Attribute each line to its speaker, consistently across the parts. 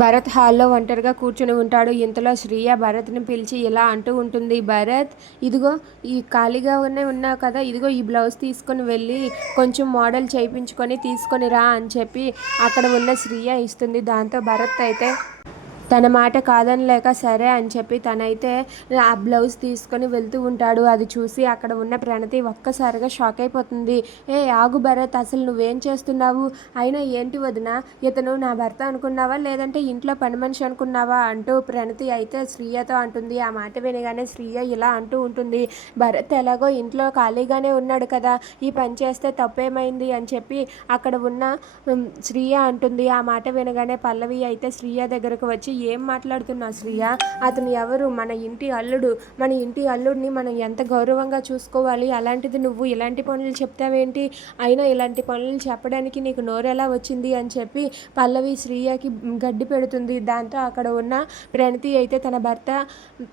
Speaker 1: భరత్ హాల్లో ఒంటరిగా కూర్చుని ఉంటాడు. ఇంతలో శ్రీయ భరత్ని పిలిచి ఇలా అంటూ ఉంటుంది భరత్ ఇదిగో ఈ ఖాళీగా ఉన్న ఉన్నావు కదా ఇదిగో ఈ బ్లౌజ్ తీసుకొని వెళ్ళి కొంచెం మోడల్ చేయించుకొని తీసుకొని రా అని చెప్పి అక్కడ ఉన్న శ్రీయ ఇస్తుంది. దాంతో భరత్ అయితే తన మాట కాదనలేక సరే అని చెప్పి తనైతే ఆ బ్లౌజ్ తీసుకొని వెళ్తూ ఉంటాడు. అది చూసి అక్కడ ఉన్న ప్రణతి ఒక్కసారిగా షాక్ అయిపోతుంది. ఏ ఆగు భరత్ అసలు నువ్వేం చేస్తున్నావు? అయినా ఏంటి వదిన ఇతను నా భర్త అనుకున్నావా? లేదంటే ఇంట్లో పని మనిషి అనుకున్నావా? అంటూ ప్రణతి అయితే శ్రీయతో అంటుంది. ఆ మాట వినగానే శ్రీయ ఇలా అంటూ ఉంటుంది. భరత్ ఎలాగో ఇంట్లో ఖాళీగానే ఉన్నాడు కదా ఈ పని చేస్తే తప్పేమైంది? అని చెప్పి అక్కడ ఉన్న శ్రీయ అంటుంది. ఆ మాట వినగానే పల్లవి అయితే శ్రీయ దగ్గరకు వచ్చి ఏం మాట్లాడుతున్నావు శ్రీయ? అతను ఎవరు? మన ఇంటి అల్లుడు. మన ఇంటి అల్లుడిని మనం ఎంత గౌరవంగా చూసుకోవాలి? అలాంటిది నువ్వు ఇలాంటి పనులు చెప్తావేంటి? అయినా ఇలాంటి పనులు చెప్పడానికి నీకు నోరు ఎలా వచ్చింది అని చెప్పి పల్లవి శ్రీయకి గడ్డి పెడుతుంది. దాంతో అక్కడ ఉన్న ప్రణతి అయితే తన భర్త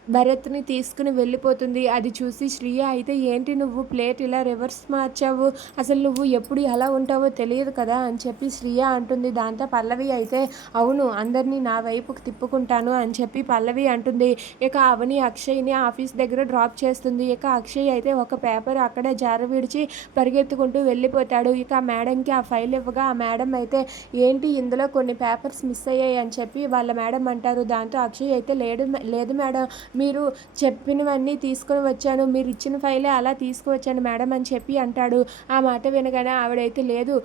Speaker 1: భరత్ని తీసుకుని వెళ్ళిపోతుంది. అది చూసి శ్రీయ అయితే ఏంటి నువ్వు ప్లేట్ ఇలా రివర్స్ మార్చావు? అసలు నువ్వు ఎప్పుడు ఎలా ఉంటావో తెలియదు కదా అని చెప్పి శ్రీయ అంటుంది. దాంతో పల్లవి అయితే అవును అందరినీ నా వైపుకి తిప్పుకుంటాను అని చెప్పి పల్లవి అంటుంది. ఇక అవని అక్షయ్ని ఆఫీస్ దగ్గర డ్రాప్ చేస్తుంది. ఇక అక్షయ్ అయితే ఒక పేపర్ అక్కడే జార విడిచి పరిగెత్తుకుంటూ వెళ్ళిపోతాడు. ఇక ఆ మేడంకి ఆ ఫైల్ ఇవ్వగా ఆ మేడం అయితే ఏంటి ఇందులో కొన్ని పేపర్స్ మిస్ అయ్యాయి అని చెప్పి వాళ్ళ మేడం అంటారు. దాంతో అక్షయ్ అయితే లేడు లేదు మేడం మీరు చెప్పినవన్నీ తీసుకొని వచ్చాను. మీరు ఇచ్చిన ఫైలే అలా తీసుకువచ్చాను మేడం అని చెప్పి అంటాడు. ఆ మాట వినగానే ఆవిడైతే లేదు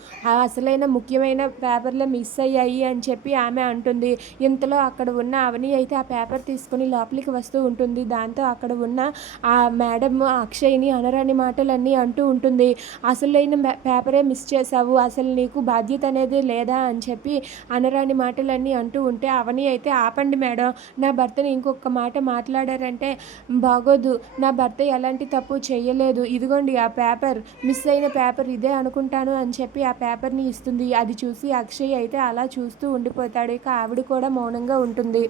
Speaker 1: అసలైన ముఖ్యమైన పేపర్లు మిస్ అయ్యాయి అని చెప్పి ఆమె అంటుంది. ఇంతలో అక్కడ ఉన్న అవని అయితే ఆ పేపర్ తీసుకుని లోపలికి వస్తూ ఉంటుంది. దాంతో అక్కడ ఉన్న ఆ మేడం అక్షయ్ని అనరాని మాటలన్నీ అంటూ ఉంటుంది. అసలైన పేపరే మిస్ చేసావు అసలు నీకు బాధ్యత అనేది లేదా? అని చెప్పి అనరాని మాటలన్నీ అంటూ ఉంటే అవని అయితే ఆపండి మేడం. నా భర్తని ఇంకొక మాట మాట్లాడారంటే బాగోదు. నా భర్త ఎలాంటి తప్పు చేయలేదు. ఇదిగోండి ఆ పేపర్ మిస్ అయిన పేపర్ ఇదే అనుకుంటాను అని చెప్పి ఆ పేపర్ని ఇస్తుంది. అది చూసి అక్షయ్ అయితే అలా చూస్తూ ఉండిపోతాడు. ఇక ఆవిడ కూడా మౌనంగా ఉంటుంది.